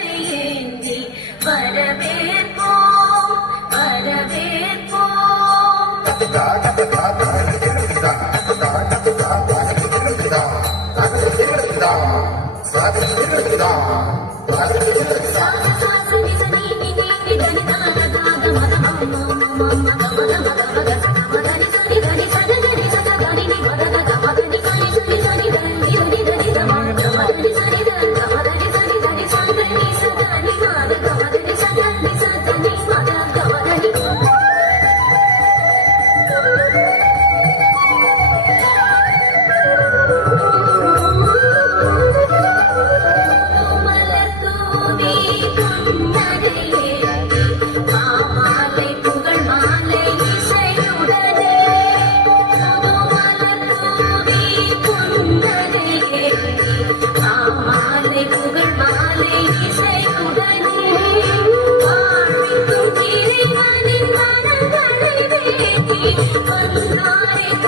ஏந்தி வரவேற்போம் வரவேற்போம் மலர்தூவி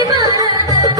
你们。